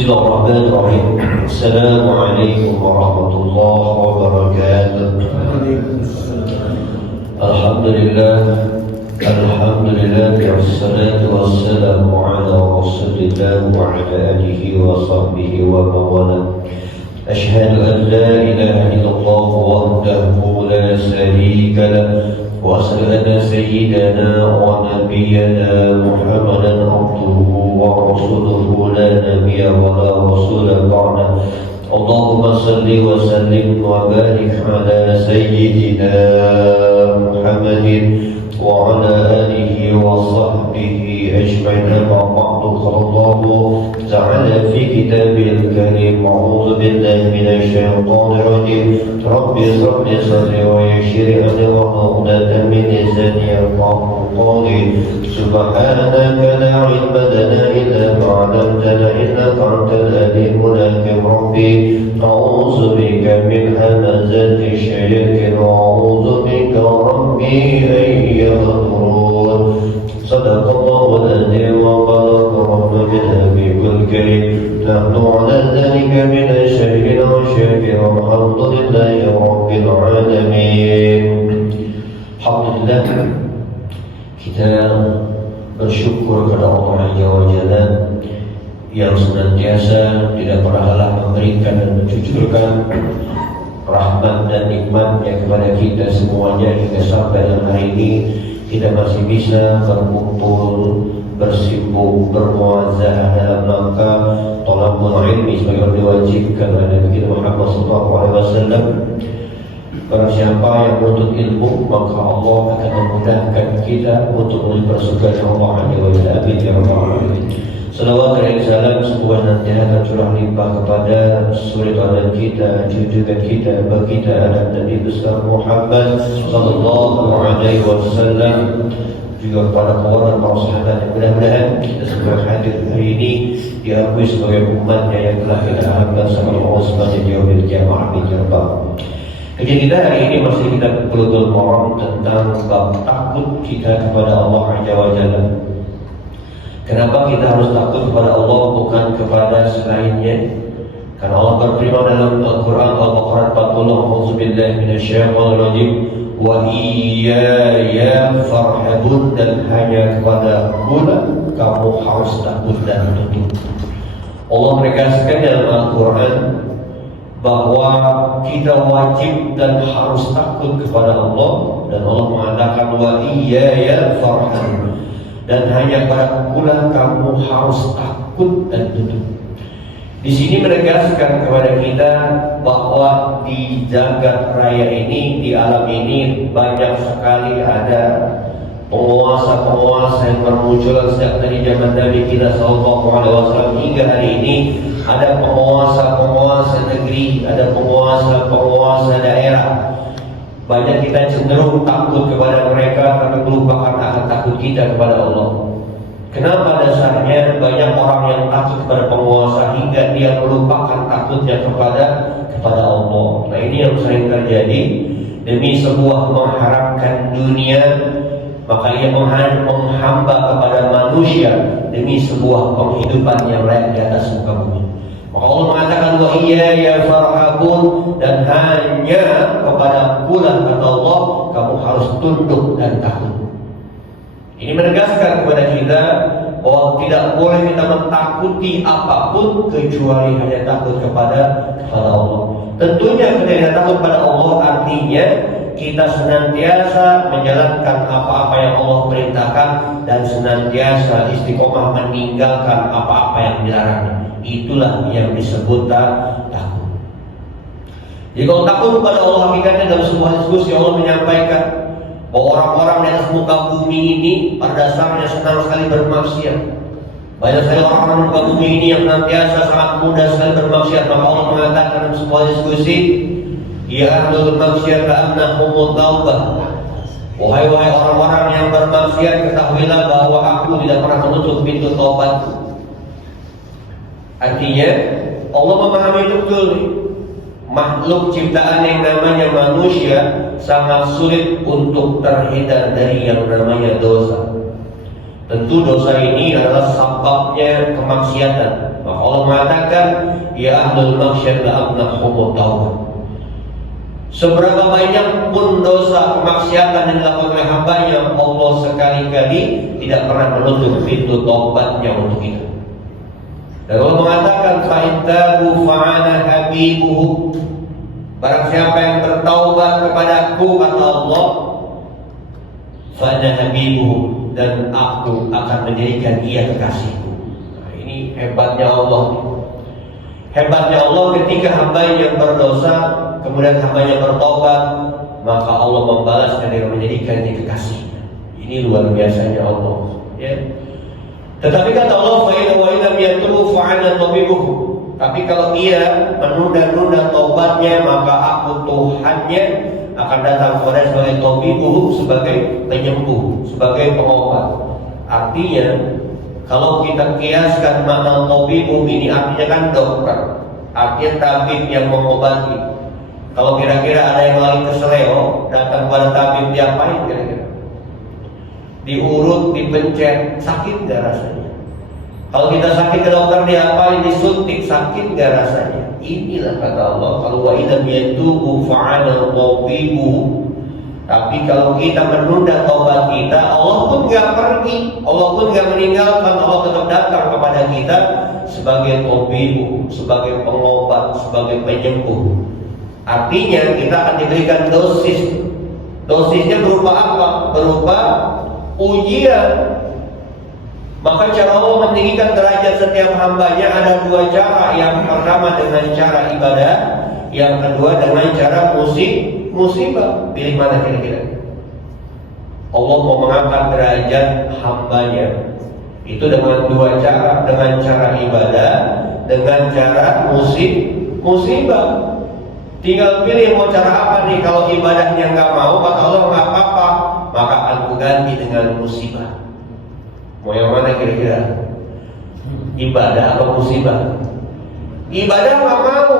Bismillahirrahmanirrahim. Assalamualaikum warahmatullahi wabarakatuh. Alhamdulillah wassalatu wassalamu ala rasulillah wa ala alihi wa sahbihi wa mawala. Ashhadu an la ilaha illallah wahdahu la sharika lah wa ashhadu anna sayyidana wa nabiyyana Muhammadan abduhu wa rasuluhu la nabiyya wa la rasula ba'da. Allahumma salli wa sallim wa barik ala sayyidina Muhammadin wa ala alihi wa sahbihi ajma'in. Amma ba'du, qala Allahu ta'ala fi kitabil karim, a'udzu billahi minasy syaithanir rajim. Rabbi shrah li sadri wa yassir li amri wahlul 'uqdatam min lisani yafqahu qawli. Subhanaka la 'ilma lana illa ma 'allamtana innaka antal alimul hakim. Rabbi a'udzu bika min hamazati syayatin wa a'udzu bika rabbi an yahdurun. Sadaqallahu al-'azim wa balaghana min habibul karim. Nahnu 'ala dhalika min asyhadina wa syakira. Alhamdulillahi rabbil alamin. Alhamdulillah, kita bersyukur kepada Allah Azza wa Jalla yang senantiasa tidak pernah lelah memberikan dan mencucurkan rahmat dan nikmatnya kepada kita semuanya, hingga sampai dalam hari ini kita masih bisa berkumpul, bersimpul, bermuazah dalam rangka thalabul ilmi sebagaimana diwajibkan oleh Nabi Muhammad SAW. Barang siapa yang menuntut ilmu, maka Allah akan memudahkan kita untuk menuju surga Allah Azza wa Jalla. Amin ya rabbal alamin. Salawat dan salam semoga nanti akan curah limpah kepada suri teladan kita, junjungan kita, baginda Nabi besar Muhammad sallallahu alaihi wasallam, juga kepada keluarga para sahabat. Mudah-mudahan kita semua hadir hari ini diakui sebagai umatnya yang telah kita harapkan sama Allah sebagai yaumil qiyamah. Amin ya rabbal. Kajian kita hari ini masih kita Bulughul Maram tentang bab takut kita kepada Allah Azza wa Jalla. Kenapa kita harus takut kepada Allah bukan kepada selainnya? Karena Allah berfirman dalam Al-Quran Al-Baqarah 40, A'udzubillahi minasyaitonir rajim, wa iyaya farhabun, dan hanya kepada Aku kamu harus takut dan tunduk. Allah menegaskan dalam Al-Quran bahwa kita wajib dan harus takut kepada Allah, dan Allah mengatakan wa iyaya farhabun, dan hanya pada Akulah kamu harus takut dan tunduk. Di sini menegaskan kepada kita bahwa di jagat raya ini, di alam ini banyak sekali ada penguasa-penguasa yang bermunculan sejak dari zaman Nabi kita Sallallahu Alaihi Wasallam hingga hari ini. Ada penguasa-penguasa negeri, ada penguasa-penguasa daerah. Banyak kita cenderung takut kepada mereka, tapi melupakan akan takut kita kepada Allah. Kenapa dasarnya banyak orang yang takut kepada penguasa hingga dia melupakan takutnya kepada Allah. Nah, ini yang sering terjadi. Demi sebuah mengharapkan dunia, maka ia menghamba kepada manusia demi sebuah penghidupan yang layak di atas muka bumi. Maka Allah mengatakan wa iyaya farhabun, dan hanya kepada pula kata Allah kamu harus tunduk dan takut. Ini menegaskan kepada kita bahwa tidak boleh kita mentakuti apapun kecuali hanya takut kepada Allah. Tentunya ketika kita takut kepada Allah artinya kita senantiasa menjalankan apa-apa yang Allah perintahkan dan senantiasa istiqomah meninggalkan apa-apa yang dilarang. Itulah yang disebut takut. Jadi kalau takut kepada Allah, hakikatnya dalam sebuah diskusi Allah menyampaikan bahwa orang-orang di atas muka bumi ini pada dasarnya senang sekali bermaksiat. Banyak sekali orang-orang di muka bumi ini yang senantiasa sangat mudah sekali bermaksiat. Maka Allah mengatakan dalam sebuah diskusi, ya ahlul maksiat ka'annahumut taubah. Wahai orang-orang yang bermaksiat, ketahuilah bahwa aku tidak pernah menutup pintu taubat. Artinya Allah memahami betul makhluk ciptaan yang namanya manusia sangat sulit untuk terhindar dari yang namanya dosa. Tentu dosa ini adalah sebabnya kemaksiatan. Maka Allah mengatakan, ya ahlul maksiat la'abnahumut taubah. Seberapa banyak pun dosa kemaksiatan yang dilakukan oleh hambanya, Allah sekali-kali tidak pernah menutup pintu taubatnya untuk itu. Dan Allah mengatakan fa'intahu fa'ana habibuhu. Barang siapa yang bertaubat kepadaku, kata Allah, fa'ana habibuhu, dan aku akan menjadikan ia kekasihku. Nah, ini hebatnya Allah. Hebatnya Allah ketika hambanya berdosa, kemudian hambanya bertaubat, maka Allah membalasnya dengan menjadikan dia kekasihnya. Ini luar biasanya Allah, ya. Tetapi kata Allah, fa in yatubu fa'ana tabibuhu. Tapi kalau ia menunda-nunda taubatnya, maka aku Tuhannya akan datang kepada sebagai tabibuhu, sebagai penyembuh, sebagai pengobat. Artinya, kalau kita kiaskan makna tabibuh ini artinya kan dokter, artinya tabib yang mengobati. Kalau kira-kira ada yang lagi keseleo, datang kepada tabib, diapain kira-kira? Diurut, dipencet, sakit gak rasanya? Kalau kita sakit ke dokter diapain? Disuntik, sakit gak rasanya? Inilah kata Allah, kalau wa idam yatubu fa'ana tabibuhu. Tapi kalau kita menunda taubat kita, Allah pun gak pergi, Allah pun gak meninggalkan, Allah tetap datang kepada kita sebagai tabibu, sebagai pengobat, sebagai penyembuh. Artinya kita akan diberikan dosis. Dosisnya berupa apa? Berupa ujian. Maka cara Allah meninggikan derajat setiap hambanya ada dua cara. Yang pertama dengan cara ibadah, yang kedua dengan cara musibah. Pilih mana kira-kira? Allah mau mengangkat derajat hambanya itu dengan dua cara, dengan cara ibadah, dengan cara musibah. Tinggal pilih mau cara apa nih. Kalau ibadahnya nggak mau, kata Allah nggak apa-apa, maka aku ganti dengan musibah. Mau yang mana kira-kira? Ibadah atau musibah? Ibadah nggak mau,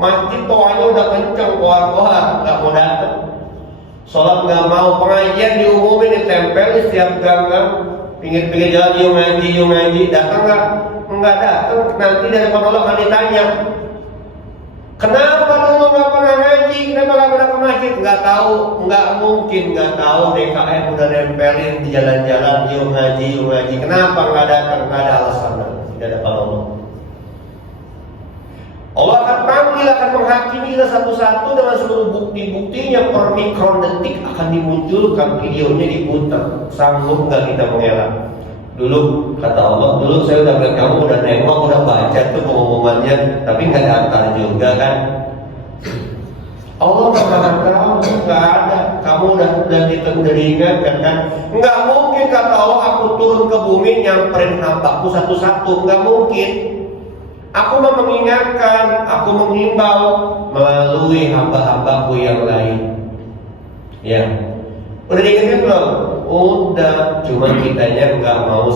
masjid toanya udah kenceng, kohar-kohar, nggak mau datang. Sholat nggak mau, pengajian diumumin, ditempel di setiap gang-gang, pinggir-pinggir jalan, yuk ngaji, datang nggak? Nggak datang. Nanti dari Allah akan ditanya, kenapa lu nggak pernah ngaji? Kenapa nggak pernah ke masjid? Nggak tahu, nggak mungkin nggak tahu. DKM udah nempelin di jalan-jalan, yuk ngaji. Kenapa nggak datang? Nggak ada alasan, tidak ada Allah. Allah akan panggil, akan menghakimi kita satu-satu dengan seluruh bukti-buktinya. Per mikron detik akan dimunculkan, videonya diputar. Sanggup nggak kita mengelak? Dulu kata Allah, dulu saya udah bilang kamu udah nengok, udah baca tuh pengumumannya, tapi nggak daftar juga kan? Allah nggak akan tahu, nggak ada. Kamu kamu udah diingatkan kan? Nggak mungkin kata Allah aku turun ke bumi nyamperin hambaku satu-satu, nggak mungkin. Aku mau mengingatkan, aku menghimbau melalui hamba-hambaku yang lain. Ya, udah diingatkan belum? Udah, cuma kitanya nggak mau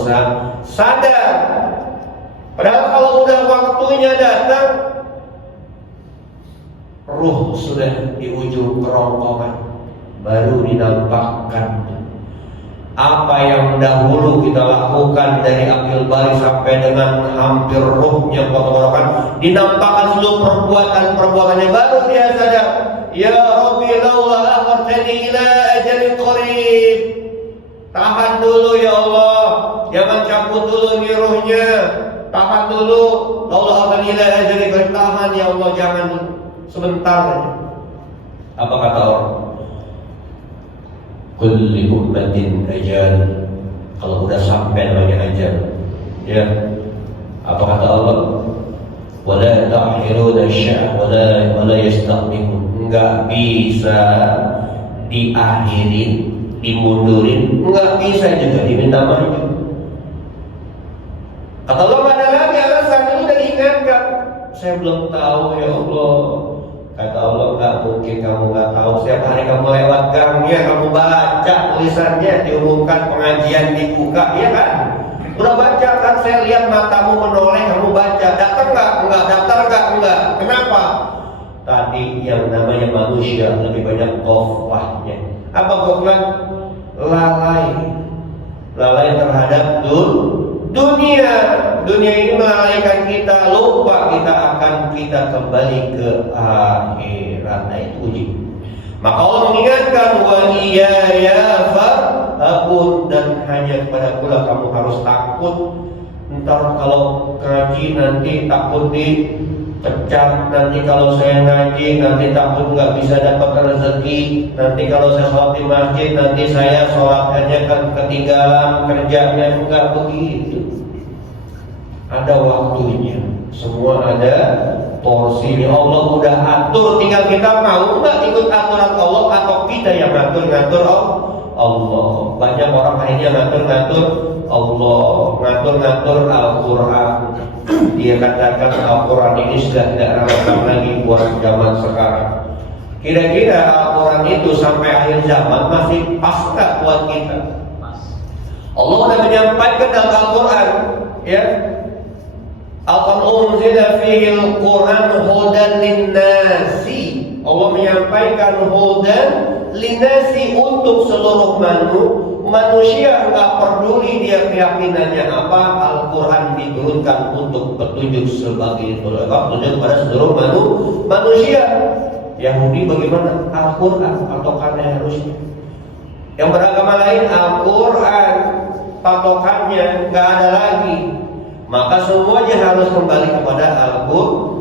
sadar. Padahal kalau udah waktunya datang, ruh sudah di ujung kerongkongan, baru dinampakkan apa yang dahulu kita lakukan dari akil balik sampai dengan hampir ruhnya potong-potongan, dinampakkan seluruh perbuatannya, baru dia sadar. Ya Rabbi laula akhartani ila ajalin qarib. Tahan dulu ya Allah, jangan cabut dulu nih ruhnya. Tahan dulu, laula akhartani ila ajalin qarib. Tahan ya Allah, jangan sebentar saja. Apa kata Allah? Kulli ummatin ajal. Kalau udah sampai namanya ajal, ya. Apa kata Allah? Wala ta'khiruna syah wala yastaqdimun. Enggak bisa diakhirin, dimundurin, enggak bisa juga diminta maju. Kata Allah, mana lagi alasan itu udah diingatkan. Saya belum tahu ya Allah. Kata Allah, nggak mungkin kamu nggak tahu. Setiap hari kamu lewat gangnya, kamu baca tulisannya, diumumkan pengajian dibuka, ya kan? Udah baca kan? Saya lihat matamu menoleh, kamu baca. Datang nggak? Enggak. Daftar nggak? Enggak. Kenapa? Tadi yang namanya manusia lebih banyak ghaflahnya. Apa ghaflah? Lalai terhadap dunia. Dunia ini melalaikan kita, lupa kita kembali ke akhirat. Nah, itu uji. Maka Allah mengingatkan, wa iyaya farhabun, dan hanya kepada pula kamu harus takut. Entar kalau ngaji nanti takut dipecat, nanti kalau saya ngaji nanti takut nggak bisa dapat rezeki, nanti kalau saya sholat di masjid nanti saya sholatnya kan ketinggalan kerjanya. Enggak begitu. Ada waktunya, semua ada porsinya. Allah udah atur, tinggal kita mau nggak ikut aturan Allah atau kita yang ngatur Allah. Banyak orang akhirnya ngatur Allah, ngatur Al-Quran. Dia katakan Al-Quran ini sudah tidak relevan lagi buat zaman sekarang. Kira-kira Al-Quran itu sampai akhir zaman masih pas nggak buat kita? Allah sudah menyampaikan dalam Al-Quran, ya. Al-Unzila fihi al-Quran hudan linnasi. Allah menyampaikan hudan linnasi untuk seluruh manusia. Enggak peduli dia keyakinannya apa, Al-Quran diturunkan untuk petunjuk sebagai petunjuk pada seluruh manusia. Yahudi bagaimana? Al-Quran patokannya harusnya. Yang beragama lain Al-Quran patokannya nggak ada lagi. Maka semuanya harus kembali kepada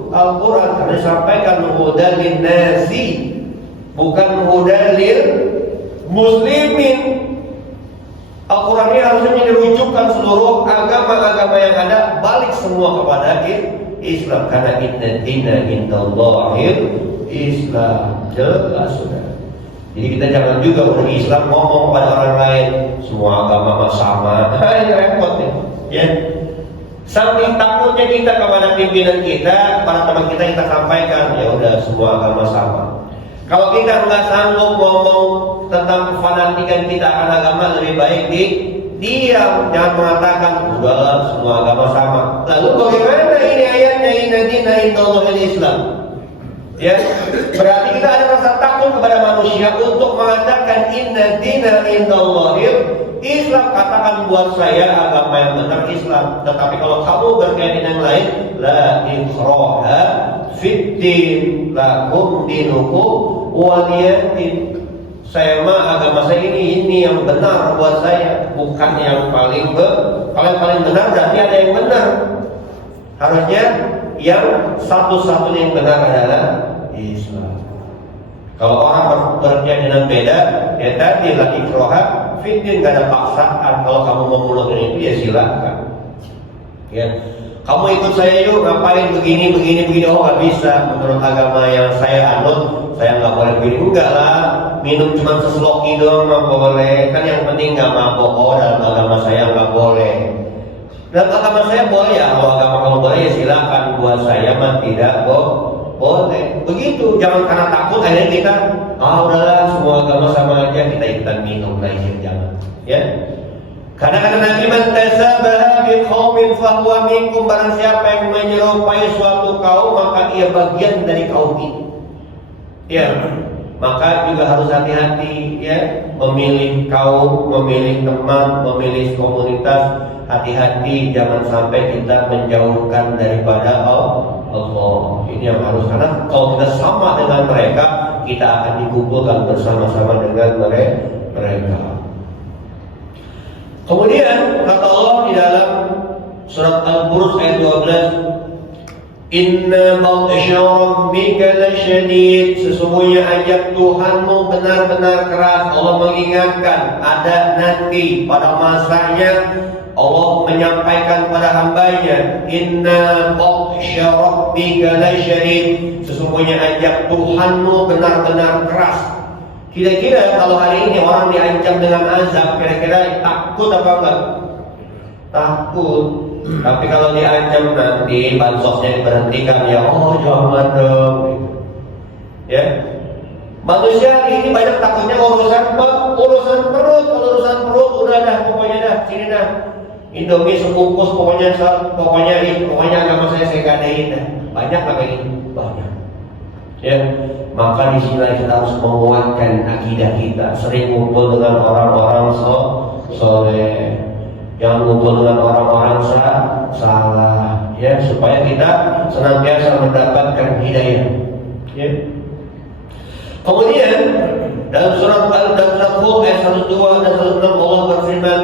Al-Quran. Karena disampaikan hudan linnasi, bukan hudan lil muslimin. Al-Quran ini harusnya dirujukan seluruh agama-agama yang ada, balik semua kepada Islam. Karena inna dina indallahil Islam. Jelas sudah. Jadi kita jangan juga orang Islam ngomong pada orang lain semua agama sama. Ini repot nih, ya. Saking takutnya kita kepada pimpinan kita, kepada teman kita sampaikan, ya udah semua agama sama. Kalau kita nggak sanggup ngomong tentang kefanatikan kita akan agama, lebih baik diam, jangan mengatakan udahlah semua agama sama. Lalu bagaimana ini ayatnya inna dina indallahil Islam? Ya, berarti kita ada rasa takut kepada manusia untuk mengatakan inna dina indallahil Islam. Katakan buat saya agama yang benar Islam. Tetapi kalau kamu berkeyakinan lain, la ikraha fid din, lakum dinukum waliyadin. Saya mah agama saya ini yang benar buat saya, bukan yang paling benar. Berarti ada yang benar. Harusnya yang satu-satunya yang benar adalah Islam. Kalau orang berkeyakinan beda, ya tadi la ikraha fiddin, gak ada paksaan. Kalau kamu mau mulutkan itu ya silakan. Ya, kamu ikut saya yuk, ngapain begini. Oh nggak bisa, menurut agama yang saya anut, saya nggak boleh begini. Enggak lah, minum cuma seseloki doang nggak boleh. Kan yang penting nggak mabok. Oh, dalam agama saya nggak boleh. Dalam agama saya boleh ya. Kalau agama kamu boleh ya silakan. Buat saya mah tidak boleh. Begitu. Jangan karena takut akhirnya kita udahlah semua agama sama aja, kita ikutan minum. Jangan. Ya. Karena kata Nabi, man tasabaha bi qaumin fahuwa minkum, barang siapa yang menyerupai suatu kaum maka ia bagian dari kaum itu. Ya, maka juga harus hati-hati ya, memilih kaum, memilih teman, memilih komunitas. Hati-hati jangan sampai kita menjauhkan daripada Allah. Ini yang harus, karena kalau kita sama dengan mereka, kita akan dikumpulkan bersama-sama dengan mereka. Kemudian kata Allah di dalam surat Al-Buruj ayat 12, Inna batsya rabbika lasyadid, sesungguhnya ajab Tuhanmu benar-benar keras. Allah mengingatkan ada nanti pada masanya Allah menyampaikan pada hambanya, Inna batsya rabbika lasyadid, sesungguhnya ajab Tuhanmu benar-benar keras. Kira-kira kalau hari ini orang diancam dengan azab, kira-kira takut apa enggak? Takut. Tapi kalau diancam nanti bansosnya diberhentikan, ya oh jangan dong. Ya, manusia hari ini banyak takutnya urusan perut. Kalau urusan perut udah dah, pokoknya dah sini dah. Indomie sebungkus pokoknya agama saya gadain dah. Banyak lah kayak gitu, banyak. Ya, maka di sini kita harus menguatkan akidah kita. Sering ngumpul dengan orang-orang soleh, jangan ngumpul dengan orang-orang salah, ya, supaya kita senantiasa mendapatkan hidayah. Ya. Kemudian dalam surat Al-Hud ayat 102 dan 106 Allah berfirman,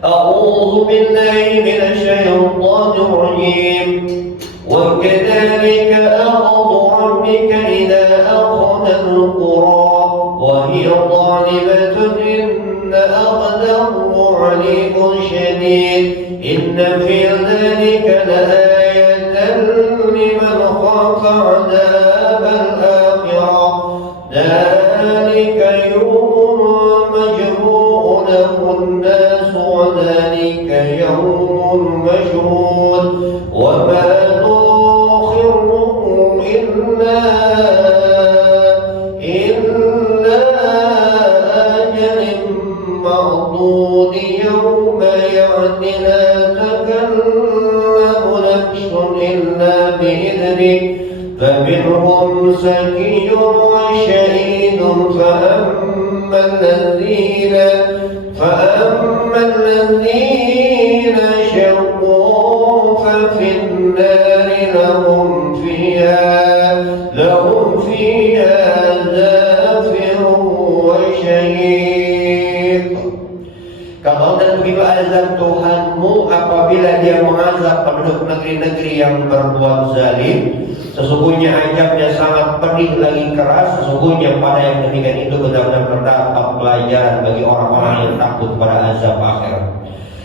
A'udzu billahi minasyaitonir rajim. وَكَذَلِكَ أَخْذُ رَبِّكَ إِذَا أَخَذَ الْقُرَى وَهِيَ ظَالِمَةٌ إِنَّ أَخْذَهُ عَلِيمٌ شَدِيدٌ إِنَّ فِي ذَلِكَ لَآيَةً لِمَنْ خَافَ عَذَابَ الْآخِرَةِ ذَلِكَ يَوْمٌ مَجْمُوعٌ لَهُ النَّاسُ وَذَلِكَ يَوْمٌ مَشْهُودٌ وَمَا إلا أجل معدود يوم يأتي لا تكلم نفس إلا بإذنه فمنهم سكي وشهيد فأما الذين شقوا ففي النار لهم فيها زافر وشهيق. Kalau dan begitu azab Tuhanmu apabila dia mengazab penduduk negeri-negeri yang berbuat zalim, sesungguhnya azabnya sangat pedih lagi keras. Sesungguhnya pada yang demikian itu benar-benar terdapat pelajaran bagi orang-orang yang takut pada azab akhirat.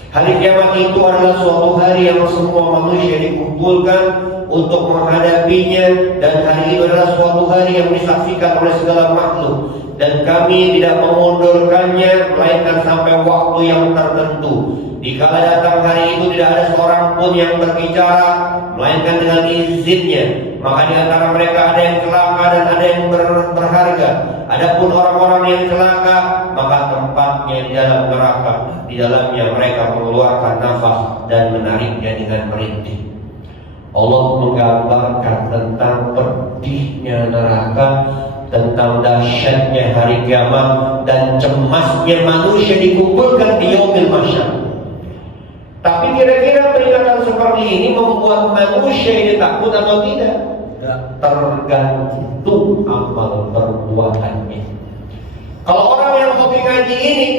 Hari kiamat itu adalah suatu hari yang semua manusia dikumpulkan untuk menghadapinya, dan hari itu adalah suatu hari yang disaksikan oleh segala makhluk, dan kami tidak memundurkannya melainkan sampai waktu yang tertentu. Dikala datang hari itu tidak ada seorang pun yang berbicara melainkan dengan izinnya. Maka di antara mereka ada yang celaka dan ada yang berharga. Adapun orang-orang yang celaka, maka tempatnya di dalam neraka. Di dalamnya mereka mengeluarkan nafas dan menariknya dengan merintih. Allah menggambarkan tentang pedihnya neraka, tentang dahsyatnya hari kiamat, dan cemasnya manusia dikumpulkan di yaumil mahsyar. Tapi kira-kira peringatan seperti ini membuat manusia ini takut atau tidak? Tergantung amal perbuatannya. Kalau orang yang hobi ngaji ini,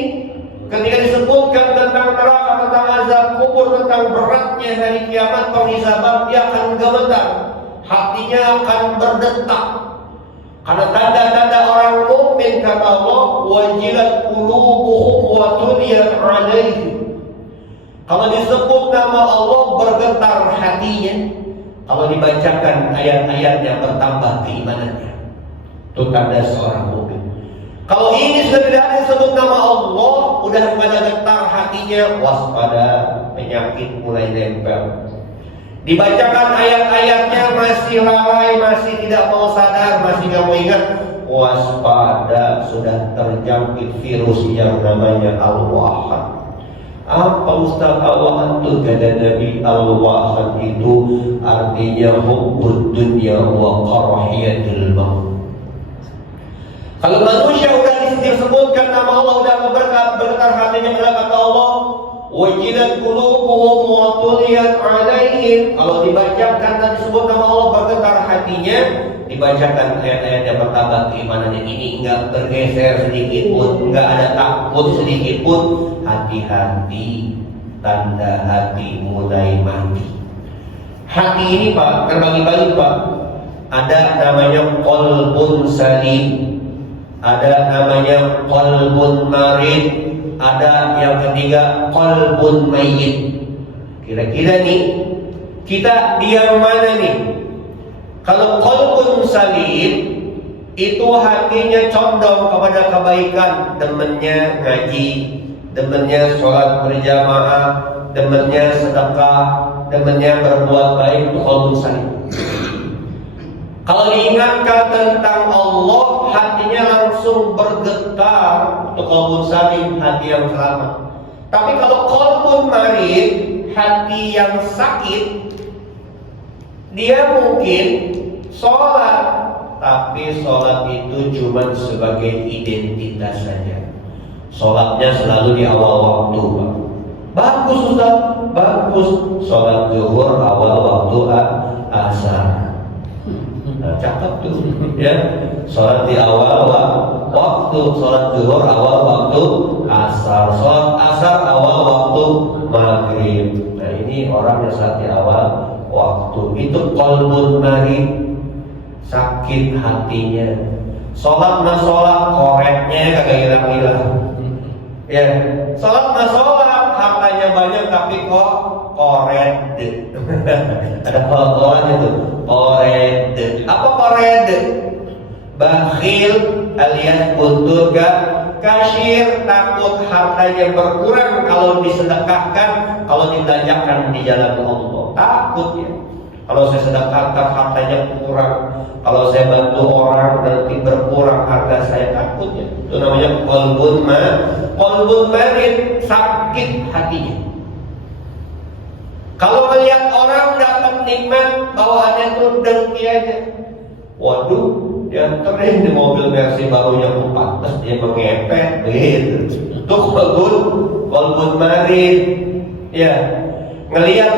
ketika disebutkan tentang neraka, tentang azab kubur, tentang beratnya hari kiamat, penghisaban, dia akan gemetar, hatinya akan berdetak. Karena tanda-tanda orang mukmin kata Allah, wajilat qulubuhum wa tuliyat 'alaihim. Kalau disebut nama Allah bergetar hatinya. Kalau dibacakan ayat-ayatnya bertambah keimanannya. Itu tanda seorang mukmin. Kalau ini sudah tidak ada disebut nama Allah, udah pada getar hatinya, waspada, penyakit mulai nempel. Dibacakan ayat-ayatnya masih lalai, masih tidak mau sadar, masih tidak mau ingat, waspada, sudah terjangkit virus yang namanya Al-Wahhad. Apa Ustaz Al-Wahhad itu? Kata Nabi, Al-Wahhad itu artinya hubbud dunya wa karahiyatul maut. Kalau manusia udah disebutkan nama Allah, udah bergetar hatinya, kata Allah, wajilat qulubuhum wa tuliyat alaihim. Kalau dibacakan dan disebut nama Allah, bergetar hatinya, dibacakan ayat-ayat yang bertambah keimanannya. Ini enggak bergeser sedikit pun, enggak ada takut sedikit pun. Hati-hati, tanda hati mulai mati. Hati ini Pak, terbagi-bagi Pak. Ada namanya qalbun salim, ada namanya qalbun marid, ada yang ketiga qalbun mayyit. Kira-kira nih kita yang mana nih? Kalau qalbun salim itu hatinya condong kepada kebaikan, demennya ngaji, demennya sholat berjamaah, demennya sedekah, demennya berbuat baik, itu qalbun salim. Kalau diingatkan tentang Allah, hatinya langsung bergetar, untuk qalbun salim, hati yang selamat. Tapi kalau qalbun marid, hati yang sakit, dia mungkin sholat, tapi sholat itu cuma sebagai identitas saja. Sholatnya selalu di awal waktu, Pak. Bagus Ustaz, bagus. Sholat zuhur awal waktu asar. Nah, cakep tuh, ya. Sholat di awal waktu, sholat zuhur awal waktu asar, sholat asar awal waktu maghrib. Nah ini orang yang sholat di awal waktu, itu qalbun marid, sakit hatinya. Sholat mah sholat, koreknya kagak hilang-hilang. Ya, sholat mah sholat, hartanya banyak tapi kok koret. Ada kotorannya tuh, koret. Apa koret? Bakhil alias buntut gak kasir, takut hartanya berkurang kalau disedekahkan, kalau dibelanjakan di jalan Allah. Takut ya. Kalau saya sedekahkan hartanya kurang, kalau saya bantu orang nanti berkurang harta saya, takut ya. Itu namanya qalbun marid, sakit hatinya. Kalau melihat orang dapat nikmat, bawaannya tuh dengki aja. Waduh, dia keren di mobil Mercy barunya 4, terus dia mengepet begitu. Itu qalbun marid. Ya, ngelihat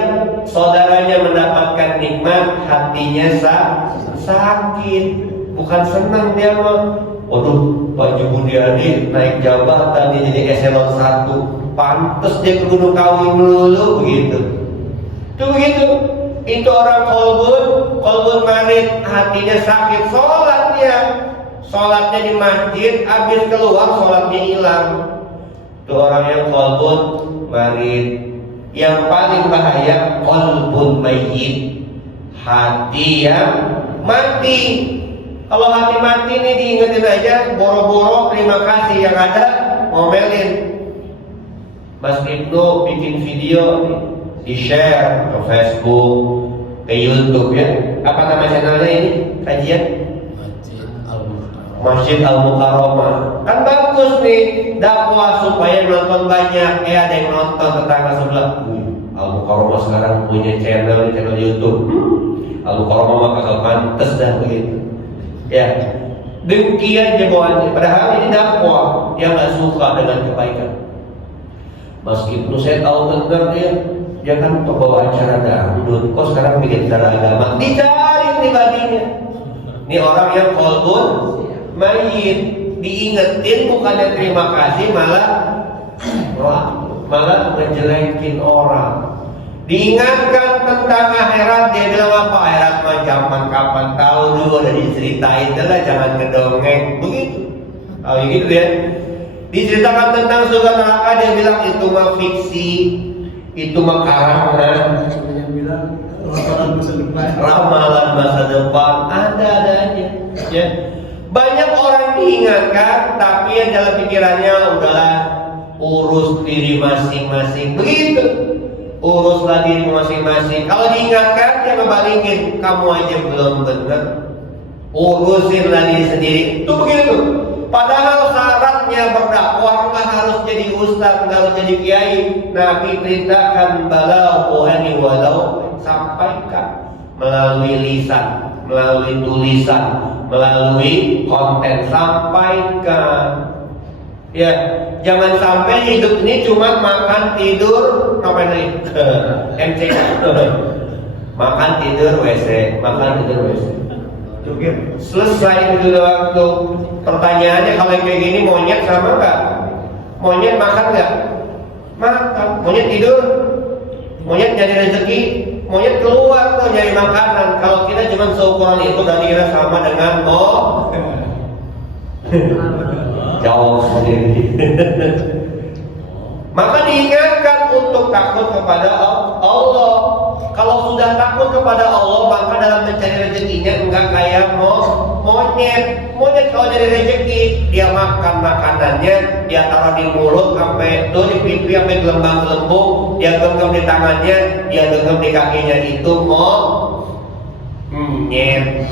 saudaranya mendapatkan nikmat, hatinya sakit, bukan senang dia mah. Waduh, Pak Budiadi naik jabatan, dia jadi eselon 1, pantes dia ke Gunung Kawi dulu begitu. Itu begitu. Itu orang qalbun marid, hatinya sakit. Sholatnya di masjid, habis keluar sholatnya hilang. Itu orang yang qalbun marid. Yang paling bahaya qalbun mayyit, hati yang mati. Kalau hati mati nih diingetin aja, boro-boro terima kasih, yang ada ngomelin. Mas Ibnu bikin video nih, di-share ke Facebook, ke YouTube ya. Apa nama channelnya ini? Kajian Masjid Al-Mukarramah. Kan bagus nih, dakwah supaya nonton banyak. Ada yang nonton, tetangga sebelah. Al-Mukarramah sekarang punya channel YouTube. Al-Mukarramah mah kagak pantes dah begitu. Ya, dengki aja bawaannya. Padahal ini dakwah, dia nggak suka dengan kebaikan. Meskipun saya tahu tentang dia kan pembawa acara dangdut, kok sekarang bikin acara agama, dicari pribadinya. Ini orang yang qalbun mayyit, diingetin bukannya terima kasih, malah ngejelekin orang. Diingatkan tentang akhirat, dia bilang apa? Akhirat mah zaman kapan tahu, dulu udah diceritain, dah jangan ngedongeng begitu. Oh gitu ya. Diceritakan tentang surga neraka, dia bilang itu mah fiksi, itu mah karangan. Yang bilang ramalan masa depan, ada aja. Ya. Banyak orang diingatkan, tapi yang dalam pikirannya udahlah, urus diri masing-masing. Begitu, uruslah diri masing-masing. Kalau diingatkan, dia ngebalikin, kamu aja belum benar, urusinlah diri sendiri. Itu begitu. Padahal syaratnya berdakwah nggak harus jadi ustaz, nggak harus jadi kiai. Nabi perintahkan balaghu anni walau, sampaikan melalui lisan, melalui tulisan, melalui konten, sampaikan. Ya, jangan sampai hidup ini cuma makan tidur, ngapain lagi? MCK. Makan tidur WC, makan tidur WC. Selesai itu waktu. Pertanyaannya kalau kayak gini, monyet sama nggak? Monyet makan nggak? Makan. Monyet tidur, monyet nyari rezeki, monyet keluar tuh nyari makanan. Kalau kita cuma seukuran itu, berarti kita sama dengan jauh sendiri. Maka diingatkan untuk takut kepada Allah. Kalau sudah takut kepada Allah, maka dalam mencari rezekinya enggak kayak monyet. Monyet kalau cari rezeki, dia makan makanannya, dia taruh di mulut sampai tuh di pipi sampai gelembang-gelembung, dia genggam di tangannya, dia genggam di kakinya, itu monyet.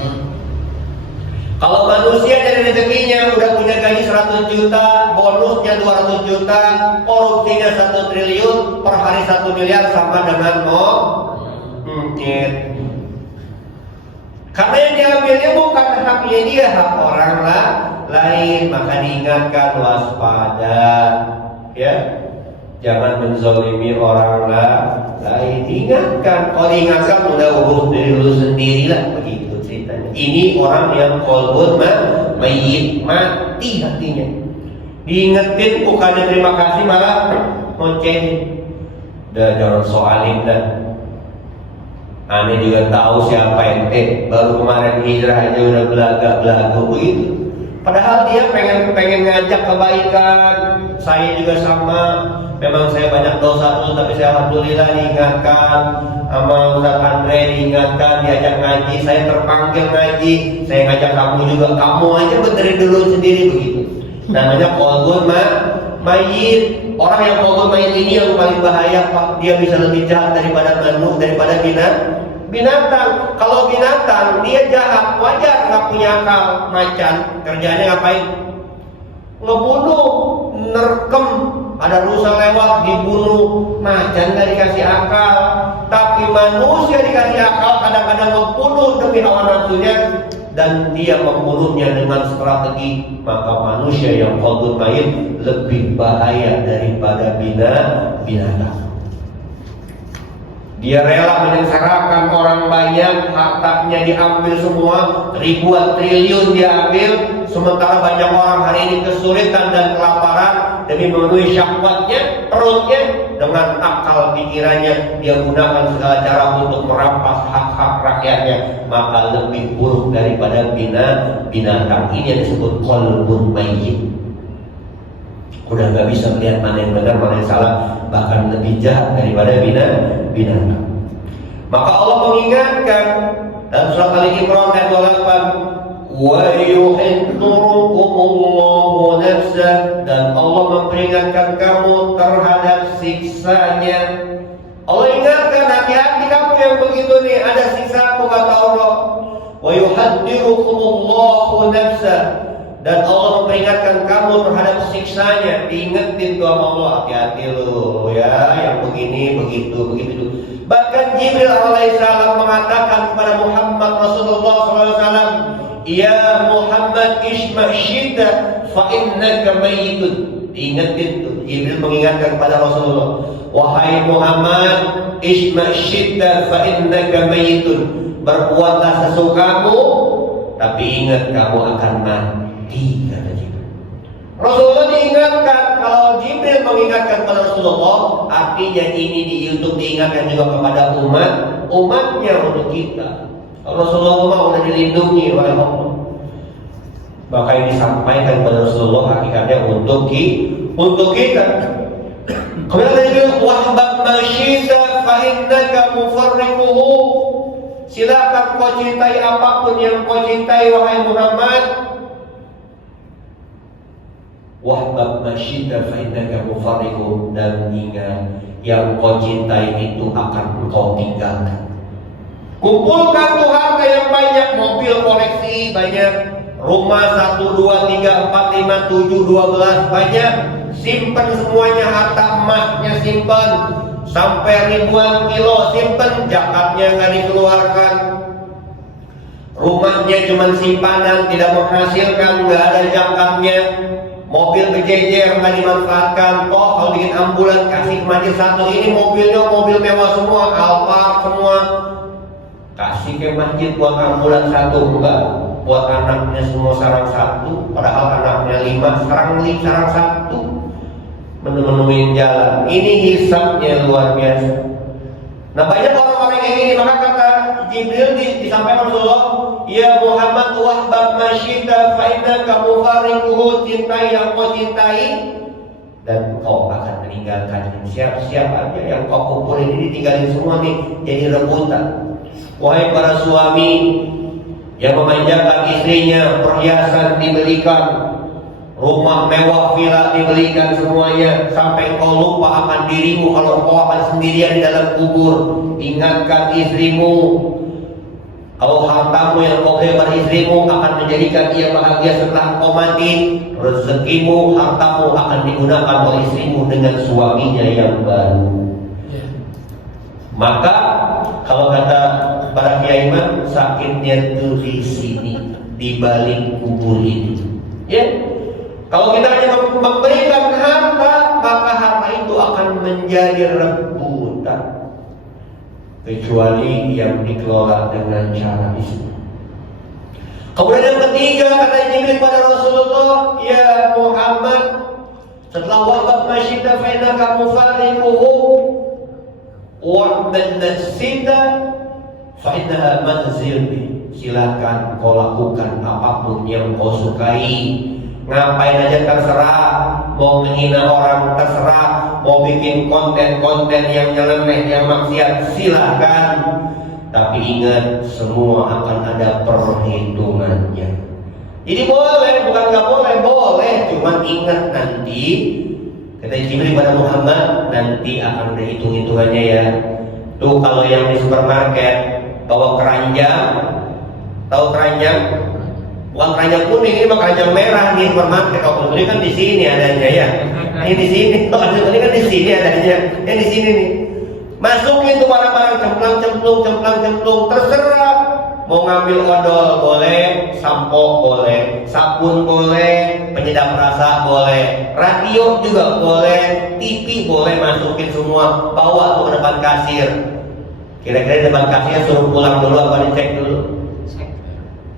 Kalau manusia dari rezekinya udah punya gaji 100 juta, bonusnya 200 juta, korupsinya 1 triliun, per hari 1 miliar, sama dengan monyet. Karena yang diambilnya bukan haknya dia, hak orang lain. Maka diingatkan, waspada, ya, jangan menzalimi orang lain. Diingatkan, kalau diingatkan udah urus diri lu sendiri lah, begitu ceritanya. Ini orang yang qalbun mayyit, mati hatinya. Diingetin bukannya terima kasih, malah ngoceh. Udah jangan soalin dah. Aneh juga tahu siapa ente, baru kemarin hijrah aja udah belaga-belaga begitu. Padahal dia pengen ngajak kebaikan. Saya juga sama. Memang saya banyak dosa dulu, tapi saya alhamdulillah diingatkan sama Ustaz Andre, diingatkan, diajak ngaji. Saya terpanggil ngaji, saya ngajak kamu juga. Kamu aja benerin dulu sendiri begitu. Namanya qalbun mayyit. Orang yang qalbun mayyit ini yang paling bahaya, Pak. Dia bisa lebih jahat daripada binatang. Kalau binatang dia jahat, wajar, nggak punya akal. Macan kerjanya ngapain? Ngebunuh, nerkem. Ada rusa lewat, dibunuh. Macan nggak dikasih akal. Tapi manusia dikasih akal, kadang-kadang ngebunuh demi hawa nafsunya, dan dia membunuhnya dengan strategi. Maka manusia yang qalbun mayyit lebih bahaya daripada binatang. Dia rela menyengsarakan orang banyak, hartanya diambil semua, ribuan triliun diambil, sementara banyak orang hari ini kesulitan dan kelaparan demi memenuhi syahwatnya, perutnya. Dengan akal pikirannya dia gunakan segala cara untuk merampas hak-hak rakyatnya, maka lebih buruk daripada binatang. Ini yang disebut qalbun mayyit. Udah gak bisa melihat mana yang benar, mana yang salah, bahkan lebih jahat daripada binatang. Maka Allah mengingatkan dalam surat Al-Imran ayat 28, wa yuhiddurukumullahu nafsah, dan Allah memperingatkan kamu terhadap siksanya. Allah ingatkan, hati-hati kamu yang begitu nih, ada siksaku, kata Allah. Wa yuhaddirukumullahu nafsah, dan Allah memperingatkan kamu terhadap siksanya. Diingetin tuh sama Allah, hati-hati lu ya, yang begini, begitu. Bahkan Jibril alaihissalam mengatakan kepada Muhammad Rasulullah SAW, ya Muhammad isma' syidda fa innaka mayyitun. Diingetin tuh, Jibril mengingatkan kepada Rasulullah, wahai Muhammad, isma' syidda fa innaka mayyitun. Berbuatlah sesukamu, tapi ingat kamu akan mati, kata Jibril. Rasulullah diingatkan. Kalau Jibril mengingatkan kepada Rasulullah, artinya ini untuk diingatkan juga kepada umatnya, untuk kita. Rasulullah sudah dilindungi oleh Allah. Maka ini disampaikan kepada Rasulullah, hakikatnya untuk kita. Kemudian dia bilang, wahbab masyita fa innaka mufarriquhu. Silakan kau cintai apapun yang kau cintai, wahai Muhammad. Wahbab masyita fa innaka mufarriqu, dan ingat yang kau cintai itu akan kau tinggalkan. Kumpulkan tuh harta yang banyak, mobil koleksi banyak, rumah 1, 2, 3, 4, 5, 7, 12 banyak, simpen semuanya, harta emasnya simpen sampai ribuan kilo, simpen, zakatnya nggak dikeluarkan. Rumahnya cuma simpanan, tidak menghasilkan, nggak ada zakatnya. Mobil berjejer nggak dimanfaatkan. Kok kalau bikin ambulan kasih ke masjid satu, ini mobilnya mobil mewah semua, Alphard semua, kasih ke masjid buat ambulan satu, enggak, buat anaknya semua sarang satu, padahal anaknya 5, sarang satu, menemuin jalan. Ini hisabnya luar biasa. Nah, banyak orang-orang kayak gini, maka kata Jibril disampaikan Rasulullah, ya Muhammad, wahbab masyita fa innaka mufarriquhu, cintai yang kau cintai dan kau akan meninggalkan. Siap-siap aja yang kau kumpulin ini ditinggalin semua nih, jadi rebutan. Wahai para suami yang memanjakan istrinya, perhiasan dibelikan, rumah mewah, villa dibelikan semuanya, sampai kau lupa akan dirimu kalau kau akan sendirian di dalam kubur. Ingatkan istrimu, kalau hartamu yang kau beri pada istrimu akan menjadikan ia bahagia setelah kau mati. Rezekimu, hartamu akan digunakan oleh istrimu dengan suaminya yang baru. Maka kalau kata para kiai mah, sakitnya tuh di sini, di balik kubur itu. Ya, kalau kita hanya memberikan harta, maka harta itu akan menjadi rebutan. Kecuali yang dikelola dengan cara Islam. Kemudian yang ketiga, kata Jibril pada Rasulullah, ya Muhammad, setelah wahbab masyita fa innaka mufarriquhu wa'mal masjida fa innaha manzilni. Silakan kau lakukan apapun yang kau sukai. Ngapain aja terserah, mau menghina orang terserah, mau bikin konten-konten yang nyeleneh, yang maksiat, silakan. Tapi ingat, semua akan ada perhitungannya. Jadi boleh, bukan nggak boleh, boleh. Cuman ingat nanti, kata Jibril pada Muhammad, nanti akan ada hitung-hitungannya ya. Tuh kalau yang di supermarket bawa keranjang, tahu keranjang? Bukan keranjang kuning, ini mah keranjang merah di supermarket. Kalau ini kan di sini adanya ya. Ini di sini, ini kan di sini adanya. Ini di sini nih. Masukin tuh barang-barang cemplang, terserah. Mau ngambil odol boleh, sampo boleh, sabun boleh, penyedap rasa boleh, radio juga boleh, TV boleh, masukin semua, bawa tuh ke depan kasir. Kira-kira di depan kasir suruh pulang dulu apa dicek dulu?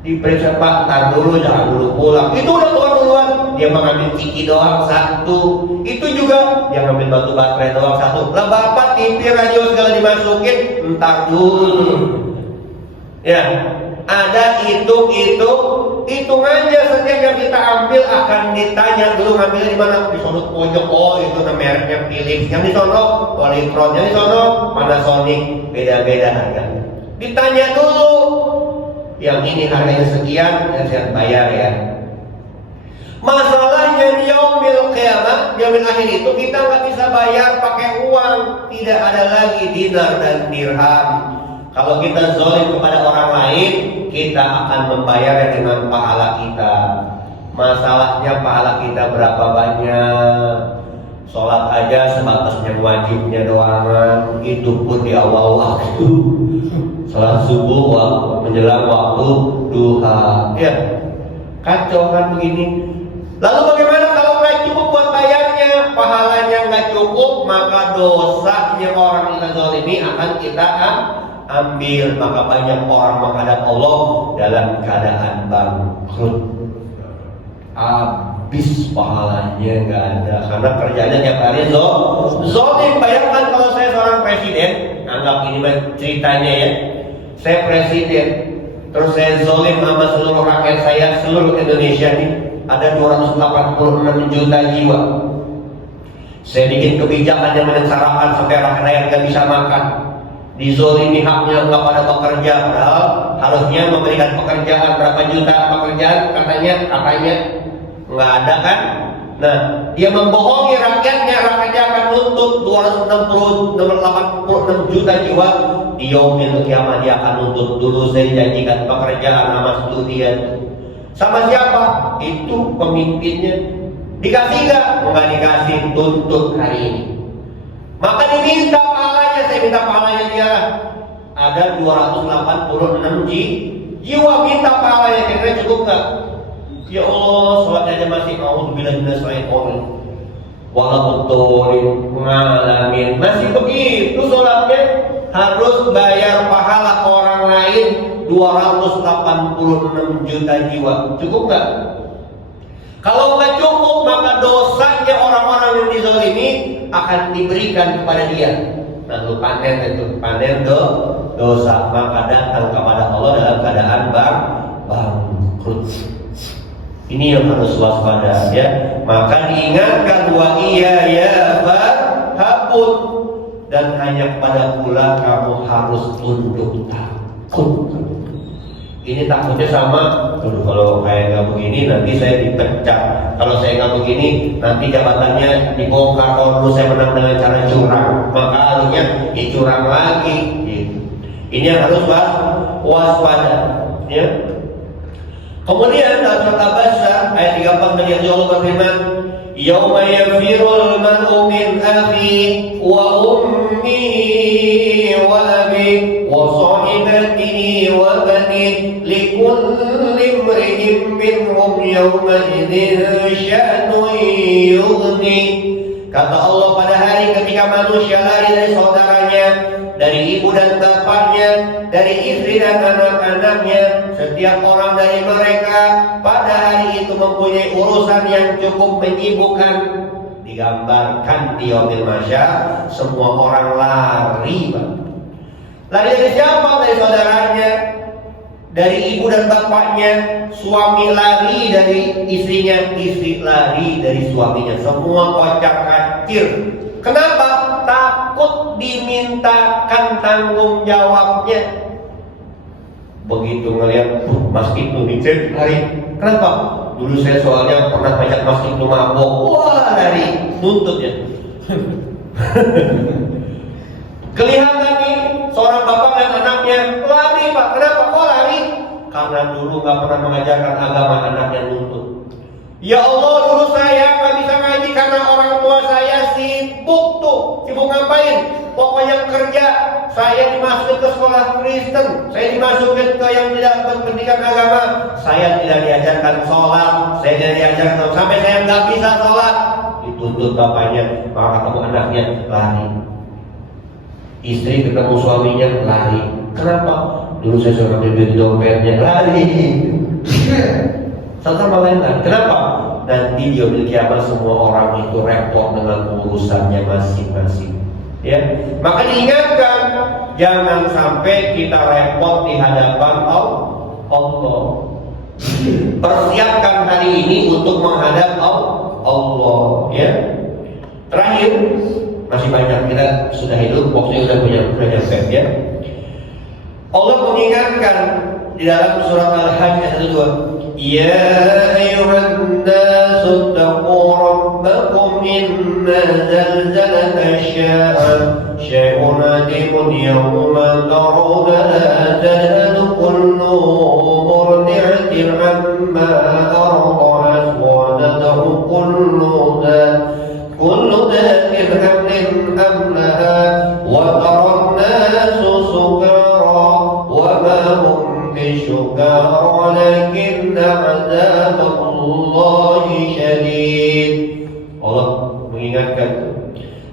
Diperiksa Pak, tar dulu, jangan dulu pulang. Itu udah keluar duluan. Dia mengambil ciki doang satu. Itu juga dia ngambil batu baterai doang satu. Lah bapak TV radio segala dimasukin, entar dulu. Ya, ada hitung aja. Setiap yang kita ambil akan ditanya dulu, ngambil di mana, di sudut pojok. Oh itu mereknya Philips. Yang di sono Polytron, yang di sono Panasonic. Beda-beda harga. Ditanya dulu. Yang ini harganya sekian, yang saya bayar ya. Masalahnya di yaumil qiyamah, yaumil akhir itu kita nggak bisa bayar pakai uang, tidak ada lagi dinar dan dirham. Kalau kita zalim kepada orang lain, kita akan membayar dengan pahala kita. Masalahnya pahala kita berapa banyak? Sholat aja sebatas yang wajibnya doangan, itu pun di awal waktu. Sholat subuh menjelang waktu duha. Ya, kacau kan begini. Lalu bagaimana kalau nggak cukup buat bayarnya, pahalanya nggak cukup, maka dosanya orang yang zalimi akan kita ambil. Maka banyak orang menghadap Allah dalam keadaan bangkrut, habis pahalanya nggak ada karena kerjanya tiap hari zalim. Bayangkan kalau saya seorang presiden, anggap ini ceritanya ya, saya presiden, terus saya zalim sama seluruh rakyat saya, seluruh Indonesia nih ada 286 juta jiwa. Saya bikin kebijakan yang menyengsarakan sampai rakyat nggak bisa makan, dizolimi haknya nggak pada bekerja, padahal harusnya memberikan pekerjaan berapa juta pekerjaan, katanya nggak ada kan. Nah, dia membohongi rakyatnya akan nuntut 286 juta jiwa. Di yaumil kiamat dia akan nuntut. Dulu saya janjikan pekerjaan sama studian. Sama siapa? Itu pemimpinnya. Dikasih nggak dikasih, tuntut hari ini. Maka diminta pahalanya, saya minta pahalanya dia. Ada 286 jiwa minta pahalanya, kira-kira cukup nggak? Ya Allah, sholat aja masih a'udzubillahi minasyaitonir wala betul ngalamin. Masih begitu sholatnya, harus bayar pahala ke orang lain 286 juta jiwa. Cukup nggak? Kalau nggak cukup, maka dosanya orang-orang yang dizalimi akan diberikan kepada dia. Lalu panen dosa, maka datang kepada Allah dalam keadaan bangkrut. Ini yang harus waspada ya. Maka diingatkan wa iya ya farhabun, dan hanya kepada pula kamu harus tunduk takut. Ini takutnya sama, kalau kayak nggak begini nanti saya dipecat. Kalau saya nggak begini nanti jabatannya dibongkar. Kalau dulu saya menang dengan cara curang, maka harusnya dicurang lagi. Ini yang harus waspada ya. Kemudian dalam surat Al-Baqarah ayat 34 dari Allah berfirman, "Yauma yafirul mar'u min akhihi wa ummihi wa abihi wa sahibatihi wa banihi likulli imri'in minhum yawma idzin sya'nun yughni." Kata Allah, pada hari ketika manusia lari dari saudaranya, dari ibu dan bapaknya, dari istri dan anak-anaknya, setiap orang dari mereka pada hari itu mempunyai urusan yang cukup menyibukkan. Digambarkan di yaumil mahsyar, semua orang lari. Lari dari siapa? Dari saudaranya, dari ibu dan bapaknya. Suami lari dari istrinya, istri lari dari suaminya. Semua kocak-kacir. Kenapa? Takut dimintakan tanggung jawabnya. Begitu ngelihat Mas Ibnu dicek lari. Kenapa? Dulu saya soalnya pernah ngajak Mas Ibnu mabok. Wah, lari, nuntutnya. Kelihatan nih seorang bapak dan anaknya lari, Pak. Kenapa kok lari? Karena dulu nggak pernah mengajarkan agama, anaknya nuntut. Ya Allah, dulu saya nggak bisa ngaji karena orang tua saya sibuk tuh. Sibuk ngapain? Pokoknya kerja. Saya dimasukin ke sekolah Kristen, saya dimasukin ke yang tidak berpendidikan agama. Saya tidak diajarkan sholat, saya tidak diajarkan, sampai saya nggak bisa sholat. Dituntut bapaknya, maka ketemu anaknya lari. Istri ketemu suaminya lari. Kenapa? Dulu saya suruh ambil duit dompetnya, lari. Sama lain lari. Kenapa? Nanti di yaumil kiamat semua orang itu repot dengan urusannya masing-masing. Ya, maka diingatkan jangan sampai kita repot di hadapan Allah. Persiapkan hari ini untuk menghadap Allah. Ya. Terakhir, masih banyak kita sudah hidup, waktunya sudah nyampe ya. Allah mengingatkan di dalam surat Al-Hajj ayat 1-2, "Ya ayyuhan nasu taqu rabbakum inna zalzalata asy-syaa'a syai'un 'azimun yawma tarawnaha tadhhalu kullu murdi'atin 'amma arda'at wa tad'u kullu dhatin hamlin hamlaha wa tara an-nasu sukara wa ma hum bisyukara walakinna 'adzaballahi syadid." Allah mengingatkan,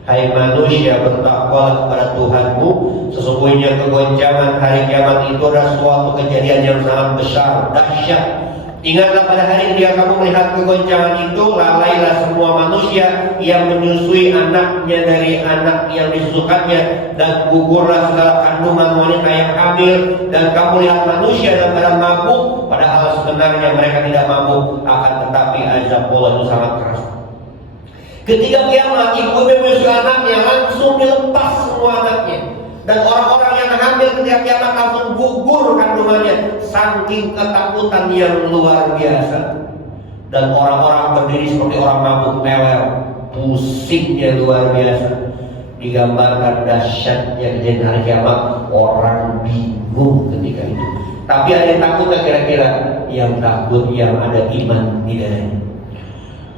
hai manusia, bertakwalah kepada Tuhanmu. Sesungguhnya kegoncangan hari kiamat itu adalah suatu kejadian yang sangat besar, dahsyat. Ingatlah pada hari ketika kamu melihat kegoncangan itu, lalailah semua manusia yang menyusui anaknya dari anak yang disusukannya, dan gugurlah segala kandungan wanita yang hamil. Dan kamu lihat manusia dalam keadaan mabuk, padahal sebenarnya mereka tidak mabuk, akan tetapi azab Allah itu sangat keras. Ketika kiamat, ibu menyusui anaknya, langsung dilepas semua anaknya. Dan orang-orang yang hamil ketika kiamat langsung gugur kandungannya, saking ketakutan yang luar biasa. dan orang-orang berdiri seperti orang mabuk mewel, pusingnya luar biasa. Digambarkan dahsyatnya kejadian hari kiamat, orang bingung ketika itu. Tapi ada yang takut tak kira-kira? Yang takut yang ada iman di dalamnya.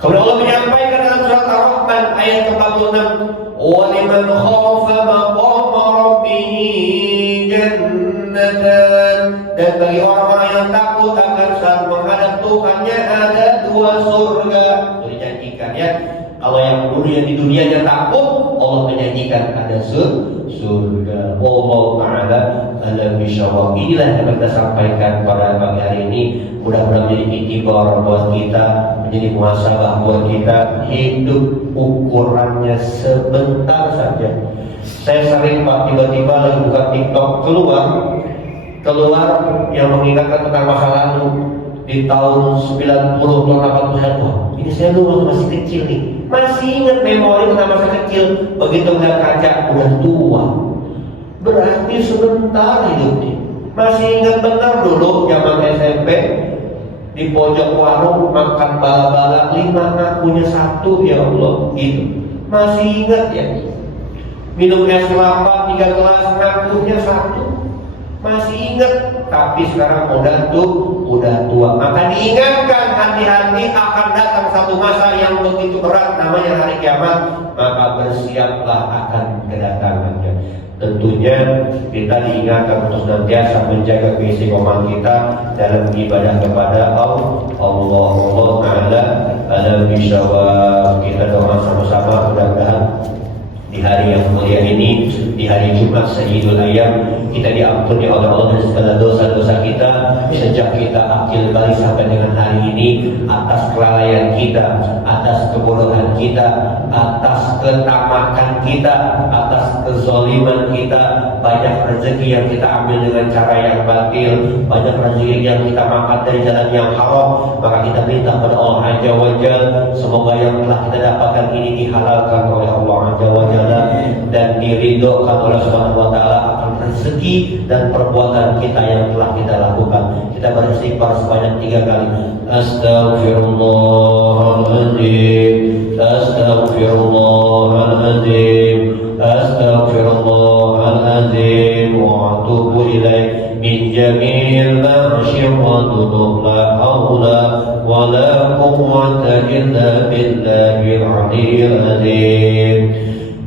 Kemudian Allah menyampaikan dalam surat Ar-Rahman ayat ke-46, "Wa liman khafa maqama rabbih jannatan." Dan bagi orang-orang yang takut akan saat menghadap Tuhannya ada 2 surga. Itu dijanjikan ya. Kalau yang dulu yang di dunia yang takut, Allah menjanjikan ada surga. Allah Ta'ala alam bisyawab. Inilah yang kita sampaikan pada pagi hari ini. Mudah-mudahan menjadi iktibar buat kita, menjadi muhasabah buat kita. Hidup ukurannya sebentar saja. Saya sering Pak, tiba-tiba lagi buka TikTok, keluar yang mengingatkan tentang masa lalu di tahun 90 tahun 80. Ini saya dulu masih kecil nih, masih ingat memori tentang masa kecil. Begitu melihat kaca udah tua, berarti sebentar hidupnya. Masih ingat benar dulu zaman SMP di pojok warung makan bala-bala 5 ngakunya 1, ya Allah gitu. Masih ingat ya, minum es kelapa 3 gelas ngakunya 1. Masih ingat, tapi sekarang udah tua. Maka diingatkan, hati-hati akan datang satu masa yang begitu berat, namanya hari kiamat. Maka bersiaplah akan kedatangannya. Tentunya kita diingatkan untuk senantiasa menjaga keistiqomahan kita dalam ibadah kepada Allah. Allah Ta'ala alam bisyawab. Kita doa sama-sama, mudah-mudahan di hari yang mulia ini, di hari Jumat Sayyidul Ayyam, kita diampuni oleh Allah dari segala dosa-dosa kita sejak kita akil balik sampai dengan hari ini, atas kelalaian kita, atas kebodohan kita, atas ketamakan kita, atas kezaliman kita. Banyak rezeki yang kita ambil dengan cara yang batil, banyak rezeki yang kita makan dari jalan yang haram. Maka kita minta pada Allah Azza wa Jalla, semoga yang telah kita dapatkan ini dihalalkan oleh Allah Azza wa Jalla dan diridhokan oleh Subhanahu wa Ta'ala akan rezeki dan perbuatan kita yang telah kita lakukan. Kita beristighfar sebanyak 3 kali. Astaghfirullahaladzim, astaghfirullahaladzim, astaghfirullahaladzim, wa atubu ilaih min jami'il ma'asyir wa dhunub. La hawla wa la quwwata illa billahil aliyyil azim.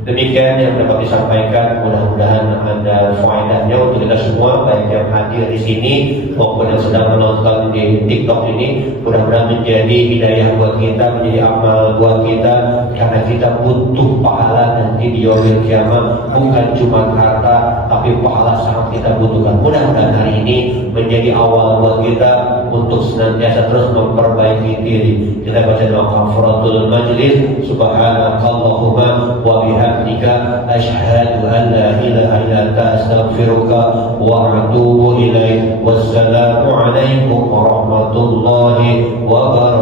Demikian yang dapat disampaikan, mudah-mudahan ada faedahnya untuk kita semua, baik yang hadir di sini maupun yang sedang menonton di TikTok ini. Mudah-mudahan menjadi hidayah buat kita, menjadi amal buat kita, karena kita butuh pahala nanti di yaumil kiamat. Bukan cuma harta, tapi pahala sangat kita butuhkan. Mudah-mudahan hari ini menjadi awal buat kita untuk senantiasa terus memperbaiki diri. Kita baca doa kafaratul majlis. Subhanakallahumma wa bihamdika asyhadu an la ilaha illa anta astaghfiruka wa atubu ilaik. Wassalamu alaikum warahmatullahi wabarakatuh.